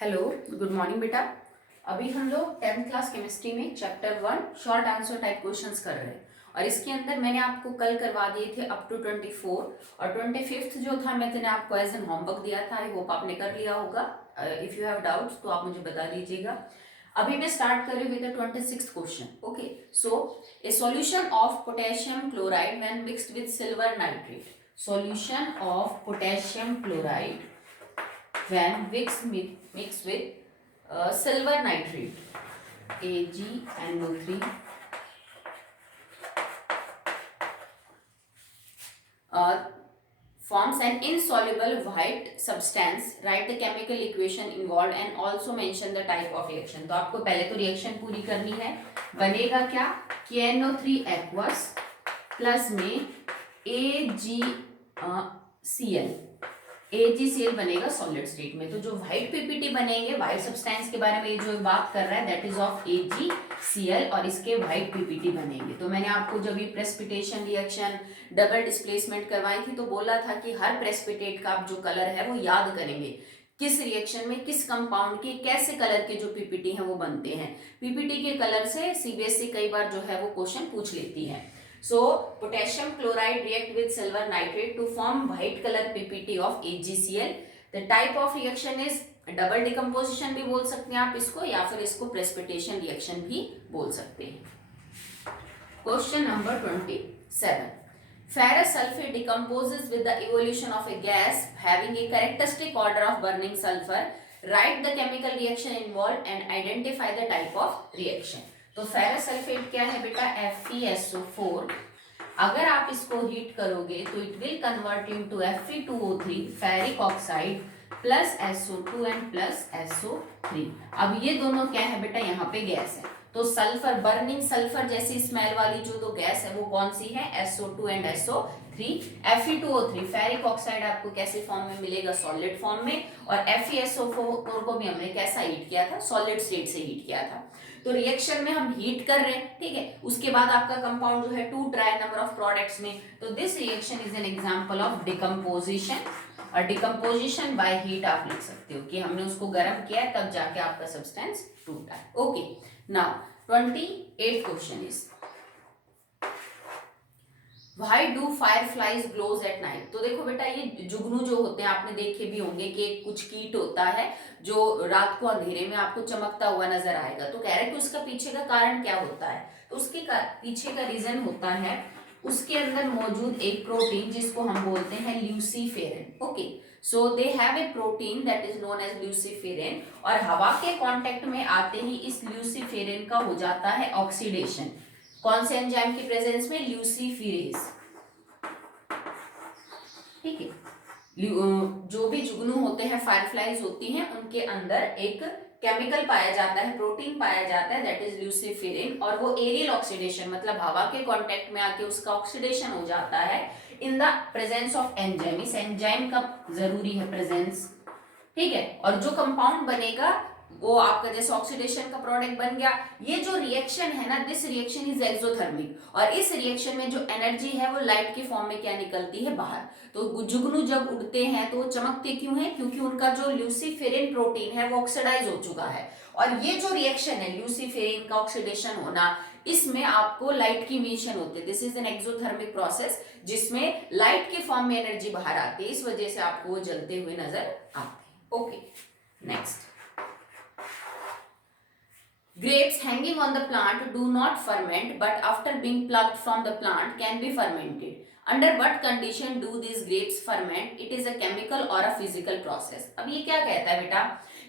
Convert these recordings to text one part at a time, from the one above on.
Hello, good morning बेटा। अभी हम लोग 10th क्लास केमिस्ट्री में chapter 1 short answer type questions कर रहे हैं और इसके अंदर मैंने आपको कल करवा दिए थे अप टू 24 और 25th जो था मैंने आपको एज एन होमवर्क दिया था। आई होप आपने कर लिया होगा। इफ यू हैव डाउट्स तो आप मुझे बता दीजिएगा। अभी मैं स्टार्ट कर रही हूँ with the 26th question. Okay, so A solution of potassium chloride when mixed with silver nitrate. Solution of potassium chloride when mixed with silver nitrate AgNO3 forms an insoluble white substance. Write the chemical equation involved and also mention the type of reaction. तो आपको पहले तो reaction पूरी करनी है। बनेगा क्या कि NO3 aqueous प्लस में AgCl AgCl बनेगा सॉलिड स्टेट में। तो जो व्हाइट पीपीटी बनेंगे, व्हाइट सब्सटेंस के बारे में ये जो बात कर रहा है दैट इज ऑफ AgCl और इसके व्हाइट पीपीटी बनेंगे। तो मैंने आपको जब ये प्रेसिपिटेशन रिएक्शन डबल डिस्प्लेसमेंट करवाई थी तो बोला था कि हर प्रेसिपिटेट का आप जो कलर है वो याद करेंगे, किस रिएक्शन में किस कंपाउंड के कैसे कलर के जो पीपीटी हैं वो बनते हैं। पीपीटी के कलर से सीबीएसई कई बार जो है वो क्वेश्चन पूछ लेती है। So potassium chloride react with silver nitrate to form white color PPT of AgCl. The type of reaction is double decomposition भी बोल सकते हैं आप इसको, या फिर इसको प्रेसिपिटेशन रिएक्शन भी बोल सकते हैं। Question number 27. Ferrous sulfate decomposes with the evolution of a gas having a characteristic order of burning sulfur. Write the chemical reaction involved and identify the type of reaction. तो ferrous sulphate क्या है बेटा? FeSO4। अगर आप इसको heat करोगे तो it will convert into Fe2O3 ferric oxide plus SO2 and plus SO3। अब ये दोनों क्या है बेटा? यहाँ पे गैस है। तो सल्फर, बर्निंग सल्फर जैसी स्मेल वाली जो तो गैस है वो कौन सी है? SO2 and SO3। Fe2O3 ferric oxide आपको कैसे फॉर्म में मिलेगा? सॉलिड फॉर्म में। और FeSO4 को भी हमने कैसा हीट किया था? सॉलिड स्टेट से हीट किया था। तो रिएक्शन में हम हीट कर रहे हैं, ठीक है। उसके बाद आपका कंपाउंड जो है टूट रहा है नंबर ऑफ प्रोडक्ट्स में। तो this reaction is an example of decomposition. और डिकम्पोजिशन बाय हीट आप लिख सकते हो कि हमने उसको गर्म किया है तब जाके आपका सब्सटेंस टूटा है। Okay, now 28 question is Why do fireflies glows at night? तो देखो बेटा, ये जुगनू जो होते हैं आपने देखे भी होंगे कि कुछ कीट होता है जो रात को अंधेरे में आपको चमकता हुआ नजर आएगा। तो कह रहे हैं कि उसका पीछे का कारण क्या होता है? तो उसके पीछे का रीजन होता है उसके अंदर मौजूद एक प्रोटीन जिसको हम बोलते हैं luciferin. Okay, so they have a protein that is known as luciferin और हवा के कांटेक्ट में आते ही इस ल्यूसीफेरिन का हो जाता है ऑक्सीडेशन। कौन से एंजाइम की प्रेजेंस में? ल्यूसीफेरेज। ठीक है। जो भी जुगनू होते हैं, फायरफ्लाइज होती हैं, उनके अंदर एक केमिकल पाया जाता है, प्रोटीन पाया जाता है दैट इज ल्यूसीफेरिन और वो एरियल ऑक्सीडेशन मतलब हवा के कांटेक्ट में आके उसका ऑक्सीडेशन हो जाता है in the presence of enzyme. इस एंजाइम का जरूरी है प्रेजेंस, ठीक है। और जो कंपाउंड बनेगा वो आपका जैसे ऑक्सीडेशन का प्रोडक्ट बन गया। ये जो रिएक्शन है ना, दिस रिएक्शन इज एक्सोथर्मिक और इस रिएक्शन में जो एनर्जी है वो लाइट के फॉर्म में क्या निकलती है? बाहर। तो जुगनू जब उड़ते हैं तो वो चमकते क्यों हैं? क्योंकि उनका जो ल्यूसीफेरिन प्रोटीन है वो ऑक्सीडाइज हो चुका है। और ये जो रिएक्शन है ल्यूसीफेरिन का ऑक्सीडेशन होना, इसमें आपको लाइट की इमिशन होती है। This is an exothermic process जिसमें लाइट के फॉर्म में एनर्जी बाहर आती है, इस वजह से आपको वो जलते हुए नजर आते हैं। Okay, next. Grapes hanging on the plant do not ferment, but after being plucked from the plant can be fermented. Under what condition do these grapes ferment? It is a chemical or a physical process. अब ये क्या कहता है बेटा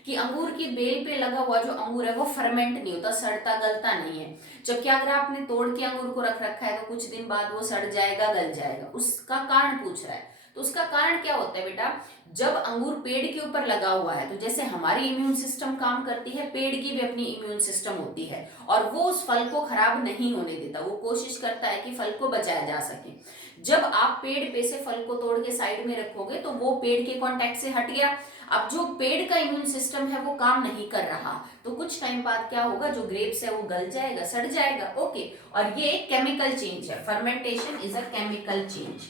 कि अंगूर की bell पे लगा हुआ जो अंगूर है वो फर्मेंट नहीं होता, सड़ता गलता नहीं है। जबकि अगर आपने तोड़ के अंगूर को रख रखा है तो कुछ दिन बाद वो सड़ जाएगा, गल जाएगा। उसका कारण पूछ रहा है। तो उसका कारण क्या होता है बेटा? जब अंगूर पेड़ के ऊपर लगा हुआ है तो जैसे हमारी इम्यून सिस्टम काम करती है, पेड़ की भी अपनी इम्यून सिस्टम होती है और वो उस फल को खराब नहीं होने देता। वो कोशिश करता है कि फल को बचाया जा सके। जब आप पेड़ पे से फल को तोड़ के साइड में रखोगे तो वो पेड़ के कांटेक्ट से हट गया। अब जो पेड़ का इम्यून सिस्टम है वो काम नहीं कर रहा, तो कुछ टाइम बाद क्या होगा? जो ग्रेप्स है वो गल जाएगा, सड़ जाएगा। ओके, और ये एक केमिकल चेंज है। Fermentation is a chemical change.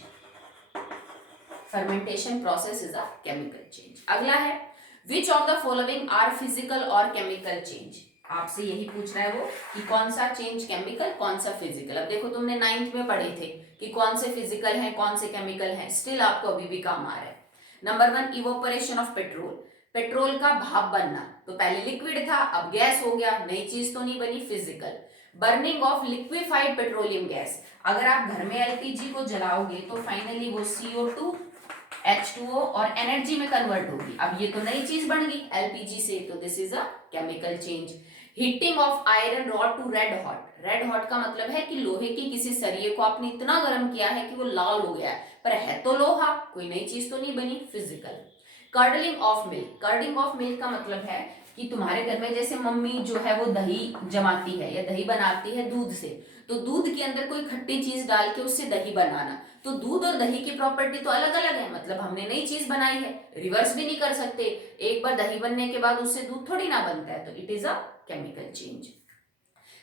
Fermentation process is a chemical change. अगला है which of the following are physical और केमिकल चेंज, आपसे यही पूछ रहा है वो कि कौन सा चेंज केमिकल कौन सा फिजिकल। अब देखो तुमने 9th में पढ़े थे कि कौन से फिजिकल है कौन से केमिकल है, स्टिल आपको अभी भी काम आ रहा है। Number 1 evaporation of petrol, petrol का भाप बनना, तो पहले लिक्विड था अब गैस हो गया, नई चीज तो नहीं बनी, physical. Burning of liquefied petroleum gas, अगर आप घर में एलपीजी को जलाओगे तो फाइनली वो CO2 H2O और एनर्जी में कन्वर्ट होगी, अब ये तो नई चीज बन गई एलपीजी से, तो this is a chemical change. Heating of iron rod to red hot, red hot का मतलब है कि लोहे की किसी सरिये को आपने इतना गर्म किया है कि वो लाल हो गया है, पर है तो लोहा, कोई नई चीज तो नहीं बनी, physical. Curdling of milk, curding of milk का मतलब है कि तुम्हारे घर में जैसे मम्मी जो है वो दही जमाती है या दही बनाती है दूध से, तो दूध के अंदर कोई खट्टी चीज डाल के उससे दही बनाना, तो दूध और दही की प्रॉपर्टी तो अलग अलग है, मतलब हमने नई चीज बनाई है, रिवर्स भी नहीं कर सकते, एक बार दही बनने के बाद उससे दूध थोड़ी ना बनता है, तो it is a chemical change.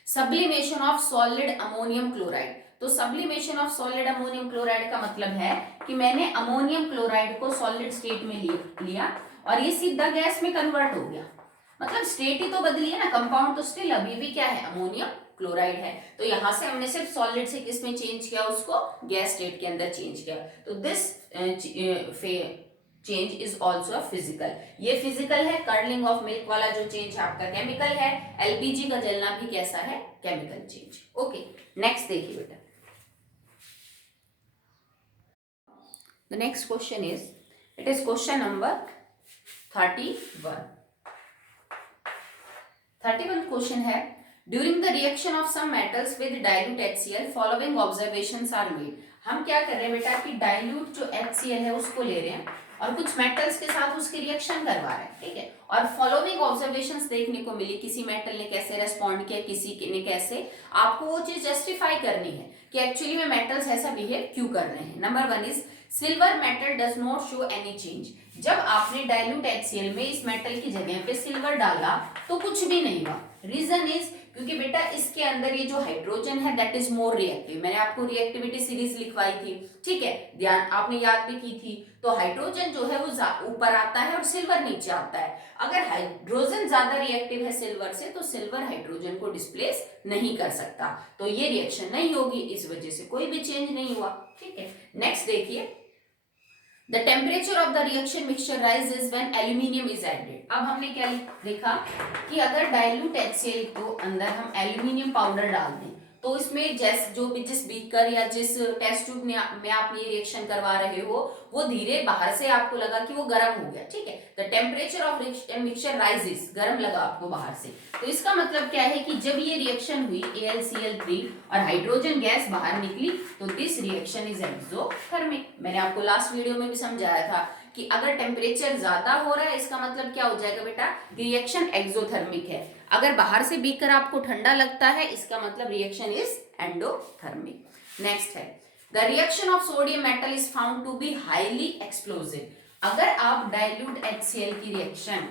Sublimation of solid ammonium chloride, तो sublimation of solid ammonium chloride का मतलब है कि मैंने अमोनियम क्लोराइड को सॉलिड स्टेट में लिया और ये सीधा गैस में कन्वर्ट हो गया, मतलब स्टेट ही तो बदली है ना, कंपाउंड तो स्टिल अभी भी क्या है, अमोनियम क्लोराइड है, तो यहां से हमने सिर्फ सॉलिड से किस में चेंज किया, उसको गैस स्टेट के अंदर चेंज किया, तो this change is also a physical, ये फिजिकल है। कर्डलिंग ऑफ मिल्क वाला जो चेंज है आपका केमिकल है, एलपीजी का जलना भी कैसा है, केमिकल चेंज। ओके नेक्स्ट देखिए बेटा, the next question is, it is question number 31। 31 question है, during the reaction of some metals with dilute HCl following observations are made, हम क्या कर रहे हैं बेटा कि डाइल्यूट जो HCl है उसको ले रहे हैं और कुछ मेटल्स के साथ उसकी रिएक्शन करवा रहे हैं, ठीक है, और फॉलोइंग ऑब्जर्वेशंस देखने को मिली, किसी मेटल ने कैसे रेस्पॉन्ड किया, किसी ने कैसे, आपको वो चीज जस्टिफाई करनी है कि एक्चुअली में मेटल्स ऐसा बिहेव क्यों कर रहे हैं। Number 1 is silver metal does not show any change, जब आपने डाइल्यूट HCl में इस मेटल की जगह पे सिल्वर डाला तो कुछ भी नहीं हुआ, रीजन इज क्योंकि बेटा इसके अंदर ये जो हाइड्रोजन है दैट इज मोर रिएक्टिव, मैंने आपको रिएक्टिविटी सीरीज लिखवाई थी, ठीक है, ध्यान आपने याद भी की थी, तो हाइड्रोजन जो है वो ऊपर आता है और सिल्वर नीचे आता है, अगर हाइड्रोजन ज्यादा रिएक्टिव है सिल्वर से तो सिल्वर हाइड्रोजन को डिस्प्लेस नहीं कर सकता, तो ये रिएक्शन नहीं होगी, इस वजह से कोई भी चेंज नहीं हुआ, ठीक है। नेक्स्ट देखिए, The temperature of the reaction mixture rises when aluminium is added. अब हमने क्या देखा कि अगर डाइल्यूट HCl को अंदर हम एल्यूमिनियम पाउडर डाल दें तो इसमें जिस बीकर या जिस टेस्ट ट्यूब में आप ये रिएक्शन करवा रहे हो वो धीरे बाहर से आपको लगा कि वो गर्म हो गया, ठीक है, the temperature of mixture rises, गर्म लगा आपको बाहर से, तो इसका मतलब क्या है कि जब ये रिएक्शन हुई AlCl3 और हाइड्रोजन गैस बाहर निकली तो दिस रिएक्शन इज एक्सोथर्मिक, मैंने आपको लास्ट वीडियो में भी समझाया था कि अगर टेम्परेचर ज्यादा हो रहा है इसका मतलब क्या हो जाएगा बेटा, रिएक्शन एक्सोथर्मिक है, अगर बाहर से बीकर आपको ठंडा लगता है इसका मतलब रिएक्शन इज एंडोथर्मिक। नेक्स्ट है, the reaction of sodium metal is found to be highly explosive, अगर आप डाइल्यूट HCl की रिएक्शन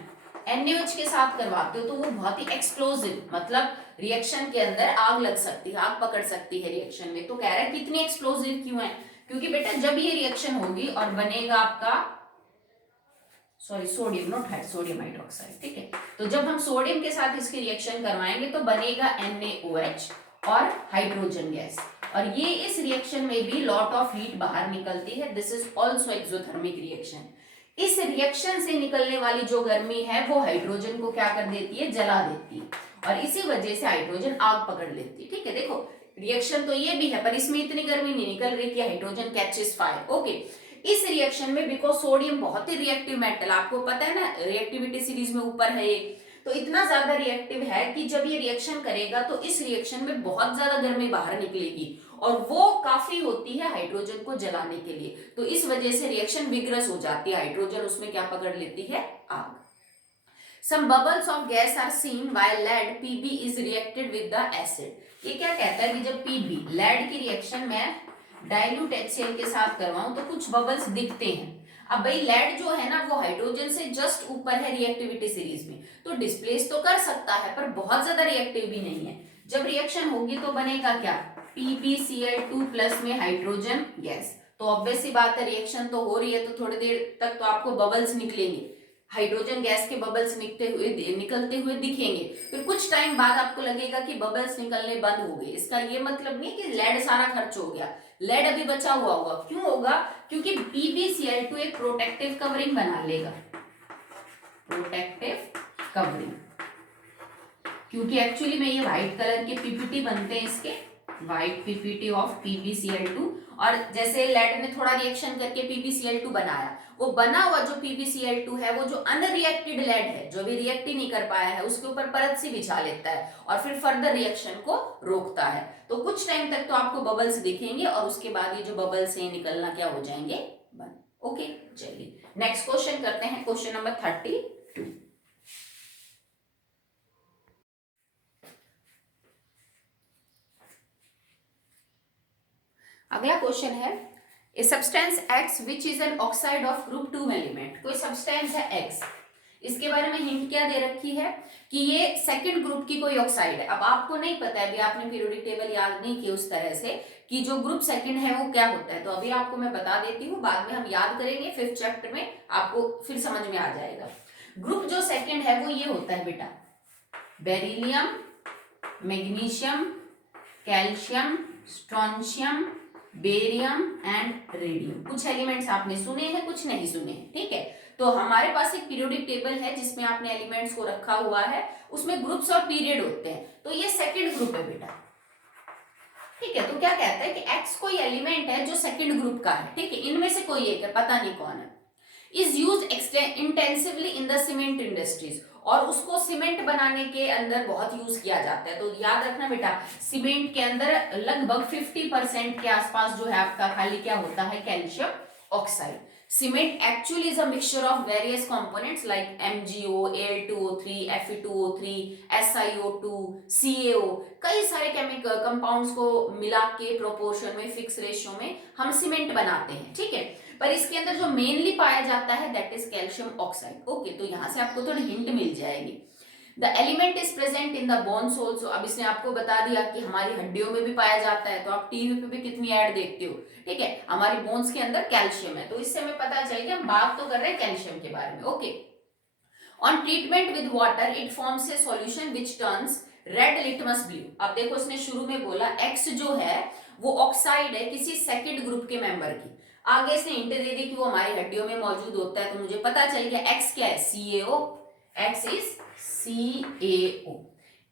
NaOH के साथ करवाते हो तो वो बहुत ही एक्सप्लोजिव, मतलब रिएक्शन के अंदर आग लग सकती है, आग पकड़ सकती है रिएक्शन में, तो कह रहा है कितनी एक्सप्लोजिव क्यों है, क्योंकि बेटा जब ये रिएक्शन होगी और बनेगा आपका sodium not hide sodium hydroxide, ठीक है, तो जब हम सोडियम के साथ इसकी रिएक्शन करवाएंगे तो बनेगा NaOH और हाइड्रोजन गैस, और ये इस रिएक्शन में भी लॉट ऑफ हीट बाहर निकलती है, this is also exothermic reaction, इस रिएक्शन से निकलने वाली जो गर्मी है वो हाइड्रोजन को क्या कर देती है, जला देती है, और इसी वजह से हाइड्रोजन आग पकड़ लेती है, ठीक है, देखो रिएक्शन तो ये भी है पर इसमें इतनी गर्मी नहीं निकल रही कि हाइड्रोजन कैचेस फायर, ओके, इस रिएक्शन में बिकॉज सोडियम बहुत ही रिएक्टिव मेटल, आपको पता है ना रिएक्टिविटी सीरीज में ऊपर है ये, तो इतना ज्यादा रिएक्टिव है कि जब ये रिएक्शन करेगा तो इस रिएक्शन में बहुत ज्यादा गर्मी बाहर निकलेगी और वो काफी होती है हाइड्रोजन को जलाने के लिए, तो इस वजह से रिएक्शन विग्रस हो जाती है, हाइड्रोजन उसमें क्या पकड़ लेती है, आग। Some bubbles of gas are seen while lead Pb is reacted with the acid. ये क्या कहता है कि जब Pb lead की रिएक्शन में डाइल्यूट HCl के साथ करवाऊं तो कुछ बबल्स दिखते हैं, अब भाई लेड जो है ना वो हाइड्रोजन से जस्ट ऊपर है रिएक्टिविटी सीरीज में, तो डिस्प्लेस तो कर सकता है पर बहुत ज्यादा रिएक्टिव भी नहीं है, जब रिएक्शन होगी तो बनेगा क्या, PbCl2+ में हाइड्रोजन गैस, तो ऑब्वियस सी बात है रिएक्शन तो हो रही है तो थोड़ी देर तक तो आपको बबल्स निकलेंगे, हाइड्रोजन गैस के बबल्स निकलते हुए दिखेंगे। फिर कुछ टाइम बाद आपको लगेगा कि बबल्स निकलने बंद हो गए। इसका ये मतलब नहीं कि लेड सारा खर्च हो गया, लेड अभी बचा हुआ होगा। क्यों होगा? क्योंकि PbCl2 एक प्रोटेक्टिव कवरिंग बना लेगा, प्रोटेक्टिव कवरिंग। क्योंकि एक्चुअली में ये व्हाइट कलर के पीपीटी बनते हैं, इसके व्हाइट पीपीटी ऑफ PbCl2। और जैसे लेड ने थोड़ा रिएक्शन करके PbCl2 बनाया, वो बना हुआ जो PbCl2 है वो जो अनरिएक्टेड लेड है, जो भी रिएक्ट ही नहीं कर पाया है, उसके ऊपर परत सी बिछा लेता है और फिर फर्दर रिएक्शन को रोकता है। तो कुछ टाइम तक तो आपको बबल्स दिखेंगे और उसके बाद ये जो बबल्स है निकलना क्या हो जाएंगे? बंद। ओके, चलिए नेक्स्ट क्वेश्चन करते हैं, क्वेश्चन नंबर 32। अगला क्वेश्चन है, a substance X which is an oxide of group 2 element. कोई सब्सटेंस है X, इसके बारे में हिंट क्या दे रखी है कि ये सेकंड ग्रुप की कोई ऑक्साइड है। अब आपको नहीं पता है, अभी आपने पीरियोडिक टेबल याद नहीं की उस तरह से कि जो ग्रुप सेकंड है वो क्या होता है, तो अभी आपको मैं बता देती हूँ, बाद में हम याद करेंगे 5th चैप्टर में, आपको फिर समझ में आ जाएगा। ग्रुप जो सेकंड है वो ये होता है बेटा, beryllium, magnesium, calcium, strontium, barium and radium. कुछ एलिमेंट्स आपने सुने हैं, कुछ नहीं सुने हैं, ठीक है। तो हमारे पास एक पीरियोडिक टेबल है जिसमें आपने एलिमेंट्स को रखा हुआ है, उसमें ग्रुप्स और पीरियड होते हैं, तो ये सेकंड ग्रुप है बेटा, ठीक है। तो क्या कहता है कि X कोई एलिमेंट है जो सेकंड ग्रुप का है, ठीक है, इनमें से कोई एक है, पता नहीं कौन है। Is use intensively in the cement industries, और उसको सीमेंट बनाने के अंदर बहुत यूज किया जाता है। तो याद रखना बेटा, सीमेंट के अंदर लगभग 50% के आसपास जो है आपका खाली क्या होता है? Calcium oxide. Cement actually is a mixture of various components like MgO, Al2O3, Fe2O3, SiO2, CaO, कई सारे केमिकल कंपाउंड्स को मिला के प्रोपोर्शन में, फिक्स रेशियो में हम सीमेंट बनाते हैं, ठीक है। पर इसके अंदर जो मेनली पाया जाता है that is calcium oxide. Okay, तो यहां से आपको थोड़ी हिंट मिल जाएगी। The element is present in the bones also. अब इसने आपको बता दिया कि हमारी हड्डियों में भी पाया जाता है, तो आप टीवी पे भी कितनी ऐड देखते हो, ठीक है। हमारी बोन्स के अंदर कैल्शियम है, तो इससे हमें पता चल गया, हम बात तो कर रहे हैं कैल्शियम के बारे में। Okay, on treatment with water it forms a solution which turns red litmus blue. अब देखो, इसने शुरू में बोला एक्स जो है वो ऑक्साइड है किसी सेकंड ग्रुप के मेंबर की, आगे इसने हिंट दे दी कि वो हमारी हड्डियों में मौजूद होता है, तो मुझे पता चल गया एक्स क्या है? CaO। X is CaO।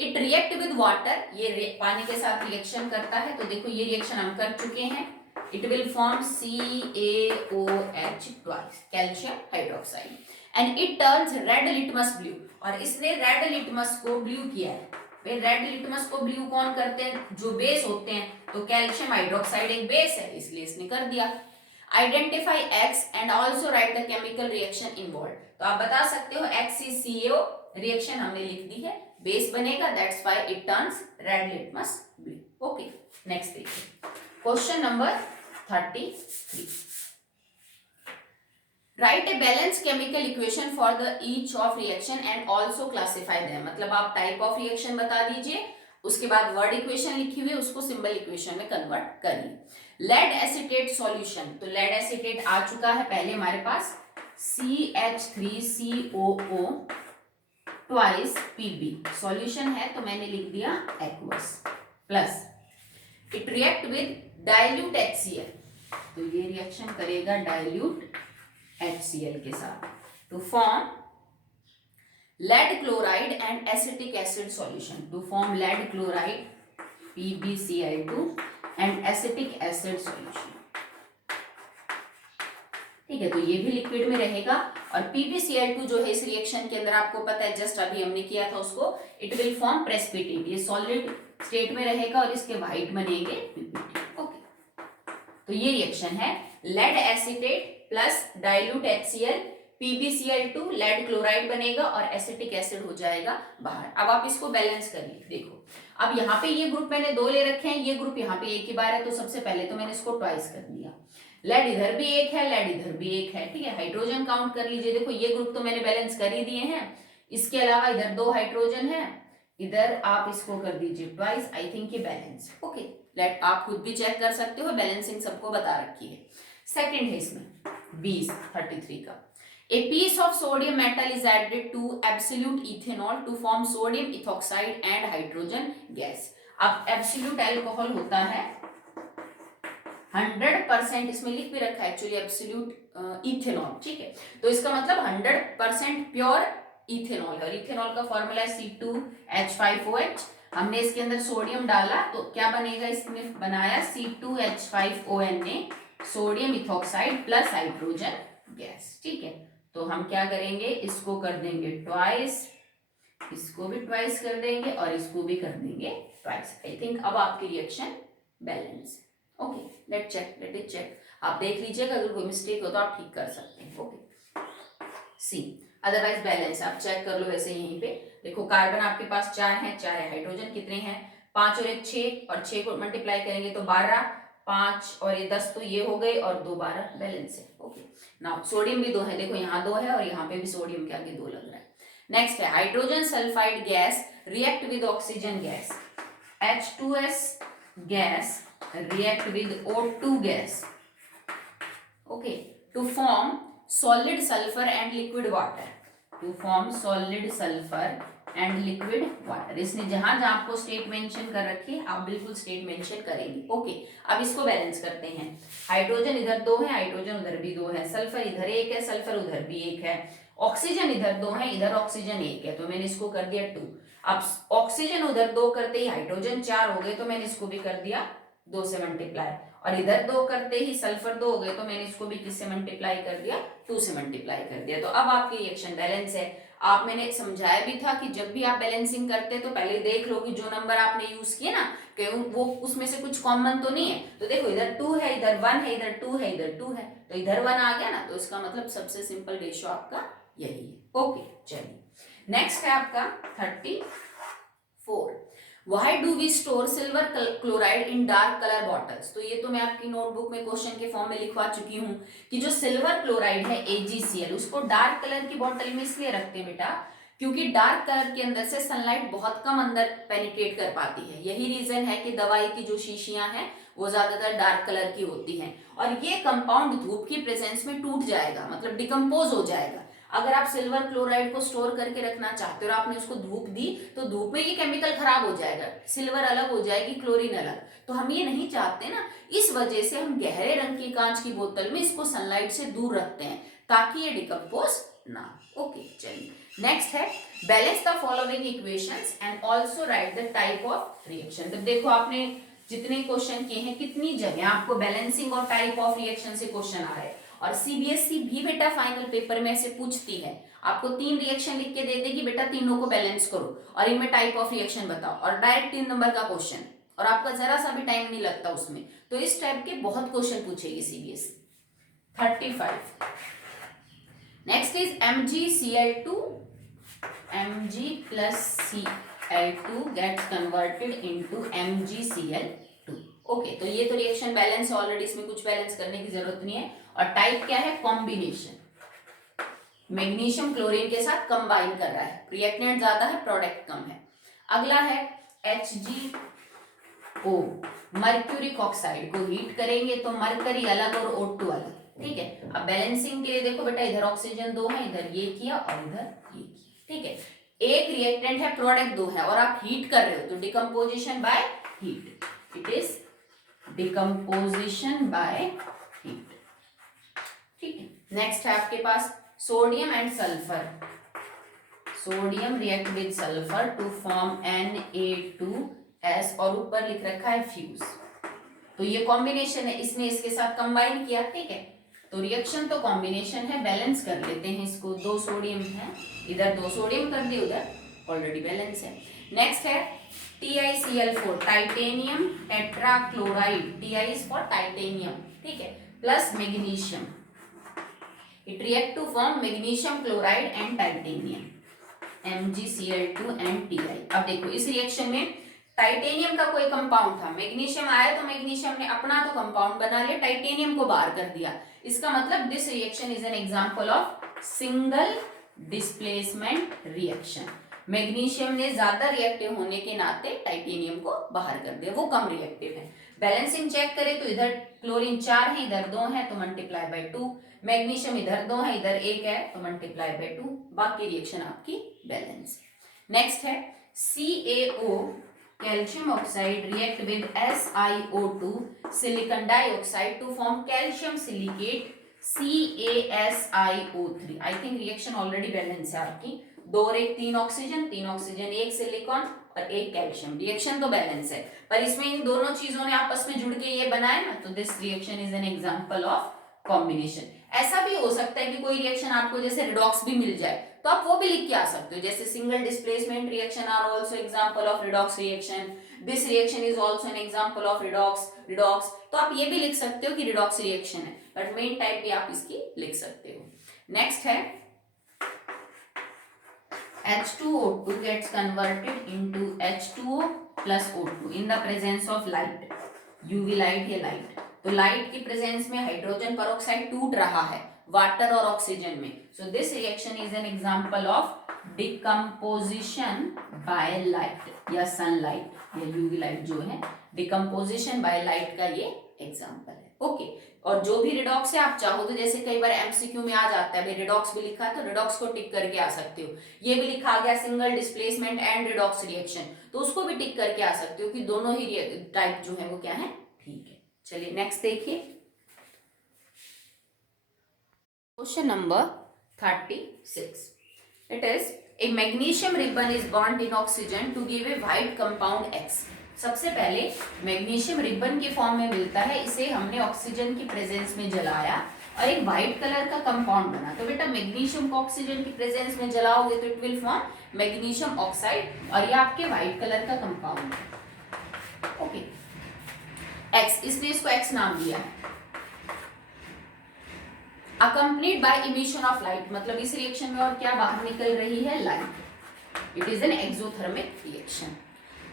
It react with water, ये पानी के साथ रिएक्शन करता है, तो देखो ये रिएक्शन हम कर चुके हैं। It will form CaOH twice, calcium hydroxide, and it turns red litmus blue, और इसने रेड लिटमस को ब्लू किया है। भाई रेड लिटमस को ब्लू कौन करते हैं? जो बेस होते हैं, तो कैल्शियम हाइड्रोक्साइड एक बेस है, इसलिए इसने कर दिया। Identify X and also right the chemical reaction involve. तो आप बता सकते हो X इज CaO, रिएक्शन हमने लिख दी है, बेस बनेगा, that's why it turns red litmus blue. Okay, next देखिए, question number 33। Write a balance chemical equation for the each of reaction and also classify them. मतलब आप टाइप ऑफ रिएक्शन बता दीजिए, उसके बाद वर्ड इक्वेशन लिखी हुई है उसको सिंबल इक्वेशन में कन्वर्ट करिए। लेड एसीटेट सॉल्यूशन, तो लेड एसीटेट आ चुका है पहले हमारे पास, CH3COO ट्वाइस Pb सॉल्यूशन है, तो मैंने लिख दिया aqueous, plus it react with dilute HCl, तो ये रिएक्शन करेगा डाइल्यूट HCl के साथ to form lead chloride and acetic acid solution, to form lead chloride PbCl2 and acetic acid solution, ठीक है। तो ये भी लिक्विड में रहेगा, और PbCl2 जो है इस रिएक्शन के अंदर आपको पता है, जस्ट अभी हमने किया था उसको, इट विल फॉर्म प्रेसिपिटेट, ये सॉलिड स्टेट में रहेगा और इसके व्हाइट बनेंगे PPT। ओके, तो ये रिएक्शन है lead acetate plus dilute HCl, PbCl2 lead chloride बनेगा और एसिटिक एसिड हो जाएगा बाहर। अब आप इसको बैलेंस करिए, देखो अब यहाँ पे ये ग्रुप मैंने 2 ले रखे हैं, ये ग्रुप यहाँ पे एक ही बार है, तो सबसे पहले तो मैंने इसको ट्वाइस कर दिया, लेड इधर भी एक है, लेड इधर भी एक है, ठीक है। हाइड्रोजन काउंट कर लीजिए, देखो ये ग्रुप तो मैंने बैलेंस कर ही दिए हैं, इसके अलावा इधर 2 हाइड्रोजन है, इधर आप इसको कर दीजिए ट्वाइस, आई थिंक ये बैलेंस। ओके, लेट आप खुद भी चेक कर सकते हो, बैलेंसिंग सबको बता रखी है। सेकंड है इसमें 20 33 का, A piece of sodium metal is added to absolute ethanol to form sodium ethoxide and hydrogen gas. अब एब्सोल्यूट अल्कोहल होता है 100%, इसमें लिख भी रखा है एक्चुअली एब्सोल्यूट इथेनॉल, ठीक है। तो इसका मतलब 100% प्योर इथेनॉल है, और इथेनॉल का फॉर्मूला है C2H5OH। हमने इसके अंदर सोडियम डाला तो क्या बनेगा, इसमें बनाया C2H5ON ने sodium ethoxide plus hydrogen gas, ठीक है। तो हम क्या करेंगे, इसको कर देंगे ट्वाइस, इसको भी ट्वाइस कर देंगे और इसको भी कर देंगे ट्वाइस। आई थिंक अब आपकी रिएक्शन बैलेंस है। Okay, let it check. आप देख लीजिएगा, अगर कोई मिस्टेक हो तो आप ठीक कर सकते हैं। ओके, सी अदरवाइज बैलेंस आप चेक कर लो। वैसे यहीं पे देखो, कार्बन आपके पास 4 है, 4 है, हाइड्रोजन कितने हैं 5 और 1 6, और 6 को मल्टीप्लाई करेंगे तो 12, 5 और ये 10, तो ये हो गए, और 2 12 बैलेंस है। ओके, नाउ सोडियम भी 2 है, देखो यहाँ 2 है और यहाँ पे भी सोडियम के आगे 2 लग रहा है। नेक्स्ट है hydrogen sulphide gas react with oxygen gas, H2S gas react with O2 gas, okay, to form solid sulfur and liquid water, to form solid sulfur and liquid water। इसने जहां जहां आपको स्टेट मेंशन कर रखी है आप बिल्कुल स्टेट मेंशन करेंगे। ओके, अब इसको बैलेंस करते हैं। हाइड्रोजन इधर 2 है, हाइड्रोजन उधर भी 2 है, सल्फर इधर 1 है, सल्फर उधर भी 1 है, ऑक्सीजन इधर 2 है, इधर ऑक्सीजन 1 है, तो मैंने इसको कर दिया 2। अब ऑक्सीजन उधर 2 करते ही हाइड्रोजन 4 हो गए, तो मैंने इसको भी कर दिया 2 से मल्टीप्लाई, और इधर 2 करते ही सल्फर 2 हो गए, तो मैंने इसको भी किससे मल्टीप्लाई कर दिया 2 से मल्टीप्लाई कर दिया। तो अब आपकी रिएक्शन बैलेंस है। आप मैंने समझाया भी था कि जब भी आप बैलेंसिंग करते तो पहले देख लो कि जो नंबर आपने यूज किए ना कि वो उसमें से कुछ कॉमन तो नहीं है। तो देखो इधर 2 है, इधर 1 है, इधर 2 है, इधर 2 है, तो इधर 1 आ गया ना, तो इसका मतलब सबसे सिंपल रेशियो आपका यही है। ओके, चलिए नेक्स्ट है आपका 34। Why do we store silver chloride in dark color bottles? तो ये तो मैं आपकी नोटबुक में क्वेश्चन के फॉर्म में लिखवा चुकी हूँ कि जो सिल्वर क्लोराइड है AgCl उसको डार्क कलर की बॉटल में इसलिए रखते हैं बेटा क्योंकि डार्क कलर के अंदर से सनलाइट बहुत कम अंदर पेनिट्रेट कर पाती है। यही रीजन है कि दवाई की जो शीशियां हैं वो ज्यादातर डार्क कलर की होती हैं, और ये कंपाउंड धूप की प्रेजेंस में टूट जाएगा, मतलब डिकम्पोज हो जाएगा। अगर आप सिल्वर क्लोराइड को स्टोर करके रखना चाहते हो और आपने उसको धूप दी तो धूप में ये केमिकल खराब हो जाएगा, सिल्वर अलग हो जाएगी, क्लोरीन अलग, तो हम ये नहीं चाहते ना। इस वजह से हम गहरे रंग की कांच की बोतल में इसको सनलाइट से दूर रखते हैं ताकि ये डिकम्पोज ना। ओके, चलिए नेक्स्ट है balance the following equations and also right the type of reaction. तो देखो आपने जितने क्वेश्चन किए हैं कितनी जगह आपको बैलेंसिंग और टाइप ऑफ रिएक्शन से क्वेश्चन आ रहा है, और सीबीएसई भी बेटा फाइनल पेपर में ऐसे पूछती है, आपको 3 रिएक्शन लिख के दे देगी बेटा तीनों को बैलेंस करो और इनमें टाइप ऑफ रिएक्शन बताओ, और डायरेक्ट 3 नंबर का क्वेश्चन, और आपका जरा सा भी टाइम नहीं लगता उसमें। तो इस टाइप के बहुत क्वेश्चन पूछेगी CBSE. 35 next is MgCl2, Mg plus Cl2 gets converted into MgCl2। Okay, तो ये तो रिएक्शन बैलेंस है ऑलरेडी, इसमें कुछ बैलेंस करने की जरूरत नहीं है। और टाइप क्या है, कॉम्बिनेशन, मैग्नीशियम क्लोरीन के साथ कंबाइन कर रहा है, रिएक्टेंट ज्यादा है प्रोडक्ट कम है। अगला है HgO, मर्क्यूरिक ऑक्साइड को हीट करेंगे तो मरकरी अलग और O2 अलग, ठीक है। अब बैलेंसिंग के लिए देखो बेटा इधर ऑक्सीजन 2 है, इधर ये किया और इधर ये किया, ठीक है। एक रिएक्टेंट है प्रोडक्ट 2 है और आप हीट कर रहे हो तो decomposition by heat, it is decomposition by heat, ठीक है। नेक्स्ट है आपके पास sodium and sulphur, sodium react with sulphur to form Na2S और ऊपर लिख रखा है फ्यूज, तो ये कॉम्बिनेशन है, इसने इसके साथ कंबाइन किया, ठीक है। तो रिएक्शन तो कॉम्बिनेशन है, बैलेंस कर लेते हैं इसको। 2 सोडियम है, इधर 2 सोडियम कर दिए, उधर ऑलरेडी बैलेंस है। नेक्स्ट है TiCl4, titanium tetrachloride, Ti is for titanium, ठीक है, plus magnesium, it react to form magnesium chloride and titanium, MgCl2 and Ti। अब देखो इस रिएक्शन में टाइटेनियम का कोई कंपाउंड था, मैग्नीशियम आया तो मैग्नीशियम ने अपना तो कंपाउंड बना लिया, टाइटेनियम को बाहर कर दिया। इसका मतलब this reaction is an example of single displacement reaction. Magnesium ने ज्यादा रिएक्टिव होने के नाते टाइटेनियम को बाहर कर दिया, वो कम रिएक्टिव है। बैलेंसिंग चेक करें तो इधर क्लोरीन 4 है, इधर 2 है, तो मल्टीप्लाई बाय 2। मैग्नीशियम इधर 2 है, इधर 1 है, तो मल्टीप्लाई बाय 2, बाकी रिएक्शन आपकी बैलेंस है। नेक्स्ट है CaO calcium oxide react with SiO2 silicon dioxide to form calcium silicate CaSiO3। I think reaction already balance है आपकी, 2 और 1 3 ऑक्सीजन, 3 ऑक्सीजन 1 सिलिकॉन और 1 कैल्शियम, रिएक्शन तो बैलेंस है, पर इसमें इन दोनों चीजों ने आपस में जुड़ के ये बनाया ना, तो this reaction is an example of combination. ऐसा भी हो सकता है कि कोई रिएक्शन आपको जैसे रिडॉक्स भी मिल जाए, तो आप वो भी लिख के आ सकते हो, जैसे single displacement reaction are also example of redox reaction, this reaction is also an example of redox, तो आप ये भी लिख सकते हो कि रिडॉक्स रिएक्शन है, बट मेन टाइप भी आप इसकी लिख सकते हो। नेक्स्ट है H2O2 gets converted into H2O plus O2 in the presence of light, UV light या लाइट, तो लाइट की प्रेजेंस में हाइड्रोजन पेरोक्साइड टूट रहा है वाटर और ऑक्सीजन में, so this reaction is an example of decomposition by light या सनलाइट या यूवी लाइट जो है, डिकम्पोजिशन बाय लाइट का ये एग्जांपल है। ओके, और जो भी रिडॉक्स है आप चाहो तो जैसे कई बार एमसीक्यू में आ जाता है भाई रिडॉक्स भी लिखा है तो रिडॉक्स को टिक करके आ सकते हो, ये भी लिखा आ गया single displacement and redox reaction, तो उसको भी टिक करके आ सकते हो कि दोनों ही टाइप जो है वो क्या है, ठीक है। चलिए नेक्स्ट देखिए, question number 36, it is a magnesium ribbon is bond in oxygen to give a white compound X। सबसे पहले मैग्नीशियम रिबन के फॉर्म में मिलता है, इसे हमने ऑक्सीजन की प्रेजेंस में जलाया और एक व्हाइट कलर का कंपाउंड बना, तो बेटा मैग्नीशियम को ऑक्सीजन की प्रेजेंस में जलाओगे तो it will form magnesium oxide और ये आपके व्हाइट कलर का कंपाउंड है। ओके, X, इसने इसको X नाम दिया है। Accompanied by emission of light, मतलब इस रिएक्शन में और क्या बाहर निकल रही है, light, it is an exothermic reaction.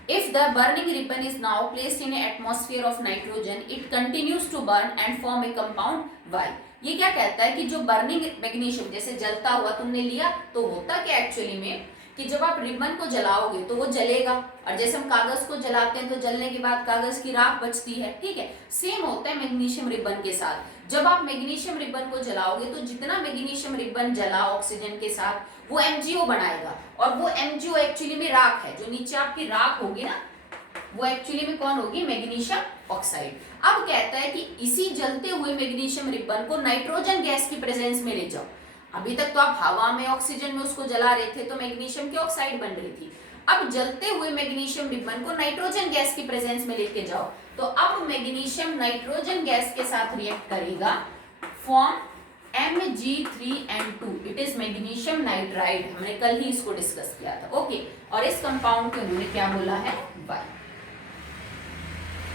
If the burning ribbon is now placed in an atmosphere of nitrogen, it continues to burn and form a compound Y। ये क्या कहता है कि जो बर्निंग मैग्नीशियम जैसे जलता हुआ तुमने लिया, तो होता क्या एक्चुअली में कि जब आप रिबन को जलाओगे तो वो जलेगा, और जैसे हम कागज को जलाते हैं तो जलने के बाद कागज की राख बचती है, ठीक है, सेम होता है मैग्नीशियम रिबन के साथ। जब आप मैग्नीशियम रिबन को जलाओगे तो जितना मैग्नीशियम रिबन जला ऑक्सीजन के साथ वो MgO बनाएगा, और वो MgO एक्चुअली में राख है, जो नीचे आपकी राख होगी ना वो एक्चुअली में कौन होगी, मैग्नीशियम ऑक्साइड। अब कहता है कि इसी जलते हुए मैग्नीशियम रिबन को नाइट्रोजन गैस की प्रेजेंस में ले जाओ। अभी तक तो आप हवा में ऑक्सीजन में उसको जला रहे थे तो मैग्नीशियम की ऑक्साइड बन रही थी, अब जलते हुए मैग्नीशियम रिबन को नाइट्रोजन गैस की प्रेजेंस में लेके जाओ, तो अब मैग्नीशियम नाइट्रोजन गैस के साथ रिएक्ट करेगा, form Mg3N2, it is magnesium nitride, हमने कल ही इसको डिस्कस किया था। ओके, और इस कंपाउंड को उन्होंने क्या बोला है, Y।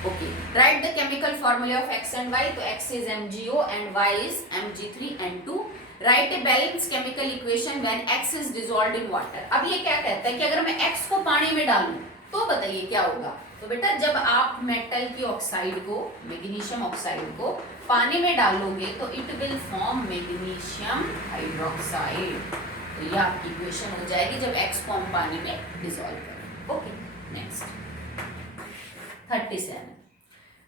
Okay, right the chemical formula of X and Y, तो X is MgO and Y is Mg3N2। Right a balance chemical equation when X is dissolved in water. अब ये क्या कहता है कि अगर मैं X को पानी में डालूं तो बताइए क्या होगा, तो बेटा जब आप मेटल की ऑक्साइड को, मैग्नीशियम ऑक्साइड को पानी में डालोगे तो it will form magnesium hydroxide, तो ये आपकी इक्वेशन हो जाएगी जब X को हम पानी में डिसॉल्व करें। Okay, next 37,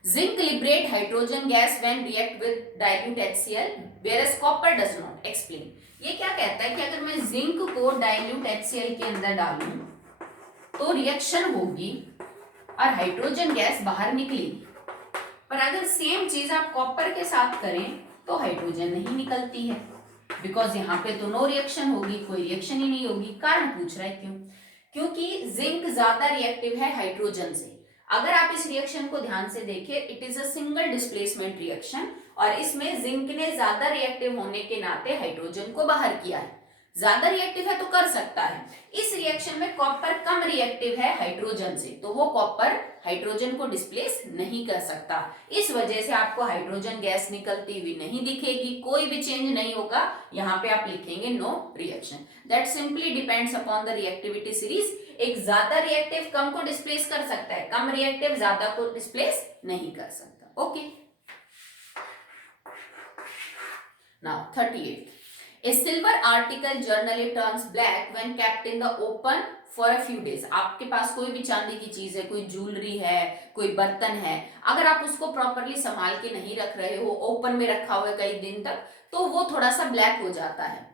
Zinc liberate hydrogen gas when react with dilute HCl, whereas copper does not। Explain। ये क्या कहता है कि अगर मैं जिंक को डाइल्यूट HCl के अंदर डालूं तो रिएक्शन होगी और हाइड्रोजन गैस बाहर निकलेगी, पर अगर सेम चीज आप कॉपर के साथ करें तो हाइड्रोजन नहीं निकलती है, बिकॉज यहाँ पे तो नो रिएक्शन होगी, कोई रिएक्शन ही नहीं होगी। कारण पूछ रहा है क्यों, क्योंकि जिंक ज्यादा रिएक्टिव है हाइड्रोजन से। अगर आप इस रिएक्शन को ध्यान से देखें, it is a single displacement reaction और इसमें जिंक ने ज्यादा रिएक्टिव होने के नाते हाइड्रोजन को बाहर किया है। ज्यादा रिएक्टिव है तो कर सकता है। इस रिएक्शन में कॉपर कम रिएक्टिव है हाइड्रोजन से, तो वो कॉपर हाइड्रोजन को डिस्प्लेस नहीं कर सकता। इस वजह से आपको हाइड्रोजन गैस निकलती हुई नहीं दिखेगी, कोई भी चेंज नहीं होगा। यहाँ पे आप लिखेंगे no reaction. That simply depends upon the reactivity series. एक ज्यादा रिएक्टिव कम को डिस्प्लेस कर सकता है, कम रिएक्टिव ज्यादा को डिस्प्लेस नहीं कर सकता। Okay, now 38, A silver article generally turns black when kept in the open for a few days। आपके पास कोई भी चांदी की चीज है, कोई ज्वेलरी है, कोई बर्तन है, अगर आप उसको प्रॉपरली संभाल के नहीं रख रहे हो, ओपन में रखा हुआ है कई दिन तक, तो वो थोड़ा सा ब्लैक हो जाता है।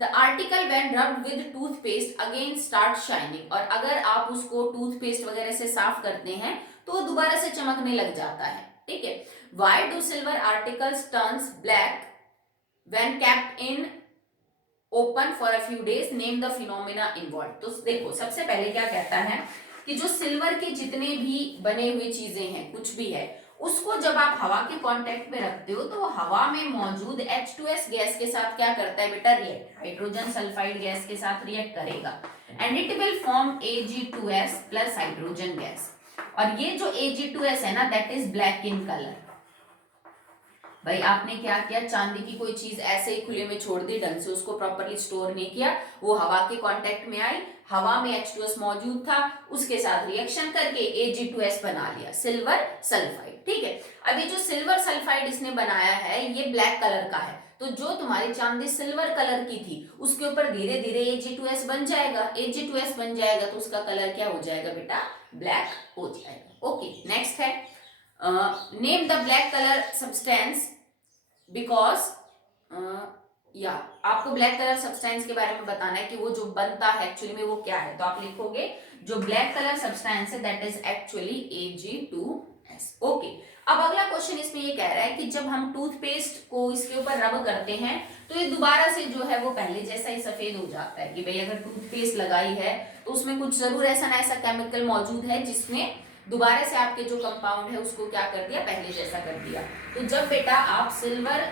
The article when rubbed with toothpaste again start shining, और अगर आप उसको टूथपेस्ट वगैरह से साफ करते हैं तो वो दोबारा से चमकने लग जाता है, ठीक है। Why do silver articles turns black when kept in open for a few days, name the phenomena involve. तो देखो सबसे पहले क्या कहता है कि जो सिल्वर के जितने भी बने हुए चीजें हैं, कुछ भी है, उसको जब आप हवा के कांटेक्ट में रखते हो तो हवा में मौजूद H2S गैस के साथ क्या करता है बेटा, रिएक्ट, हाइड्रोजन सल्फाइड गैस के साथ रिएक्ट करेगा, and it will form Ag2S plus hydrogen gas. और ये जो Ag2S है ना, that is black in colour. भाई आपने क्या किया, चांदी की कोई चीज ऐसे ही खुले में छोड़ दी, ढंग से उसको प्रॉपर्ली स्टोर नहीं किया, वो हवा के कांटेक्ट में आई, हवा में H2S मौजूद था, उसके साथ रिएक्शन करके Ag2S बना लिया, सिल्वर सल्फाइड, ठीक है। अभी जो सिल्वर सल्फाइड इसने बनाया है ये ब्लैक कलर का है, तो जो तुम्हारी चांदी सिल्वर कलर की थी उसके ऊपर धीरे धीरे Ag2S बन जाएगा, Ag2S बन जाएगा तो उसका कलर क्या हो जाएगा बेटा, ब्लैक हो जाएगा। ओके, नेक्स्ट है name the black colour substance because, या आपको ब्लैक कलर सब्सटेंस के बारे में बताना है कि वो जो बनता है एक्चुअली में वो क्या है। तो आप लिखोगे जो ब्लैक कलर सब्सटेंस है that is actually Ag2S। Okay, अब अगला क्वेश्चन इसमें ये कह रहा है कि जब हम टूथपेस्ट को इसके ऊपर रब करते हैं तो ये दोबारा से जो है वो पहले जैसा ही सफेद हो जाता है, कि भाई अगर टूथपेस्ट लगाई है तो उसमें कुछ जरूर ऐसा ना ऐसा केमिकल मौजूद है जिसने दोबारा से आपके जो कंपाउंड है उसको क्या कर दिया, पहले जैसा कर दिया। तो जब बेटा आप सिल्वर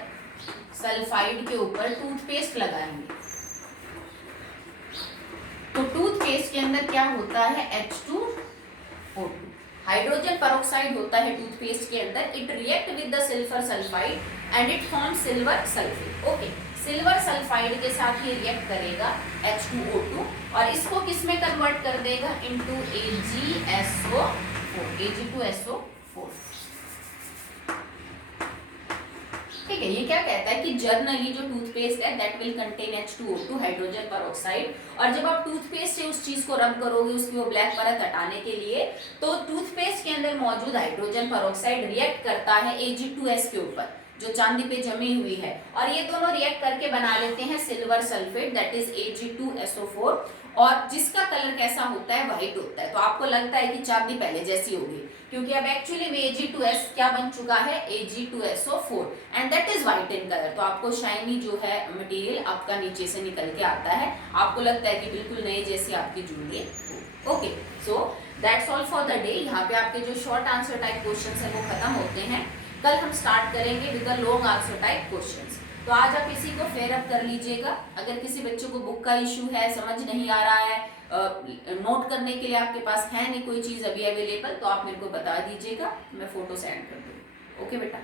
सल्फाइड के ऊपर टूथपेस्ट लगाएंगे तो टूथपेस्ट के अंदर क्या होता है, H2O2, हाइड्रोजन पेरोक्साइड होता है टूथपेस्ट के अंदर, it react with the silver sulphide and it form silver sulphate. Okay, silver sulphide के साथ ये रिएक्ट करेगा H2O2 और इसको किस में कन्वर्ट कर देगा, इनटू Ag2SO4। ठीक है, ये क्या कहता है कि जर्नली जो टूथपेस्ट है that will contain H2O2 hydrogen peroxide, और जब आप टूथपेस्ट से उस चीज को रब करोगे उसकी वो ब्लैक परत हटाने के लिए, तो टूथपेस्ट के अंदर मौजूद हाइड्रोजन पेरोक्साइड रिएक्ट करता है Ag2S के ऊपर जो चांदी पे जमी हुई है, और ये दोनों रिएक्ट करके बना लेते हैं silver sulphate that is Ag2SO4, और जिसका कलर कैसा होता है, व्हाइट होता है। तो आपको लगता है कि चांदी पहले जैसी होगी, क्योंकि अब एक्चुअली में Ag2S क्या बन चुका है, Ag2SO4 and that is white in colour. तो आपको शाइनी जो है मटेरियल आपका नीचे से निकल के आता है, आपको लगता है कि बिल्कुल नई जैसी आपकी ज्वेलरी हो। Okay, so that's all for the day. यहाँ पे आपके जो शॉर्ट आंसर टाइप क्वेश्चंस है वो खत्म होते हैं। कल हम स्टार्ट करेंगे with the long answer type questions. तो आज आप इसी को फेयर अप कर लीजिएगा। अगर किसी बच्चे को बुक का इशू है, समझ नहीं आ रहा है, नोट करने के लिए आपके पास है नहीं कोई चीज अभी अवेलेबल, तो आप मेरे को बता दीजिएगा, मैं फोटो सेंड कर दूँगी। ओके बेटा।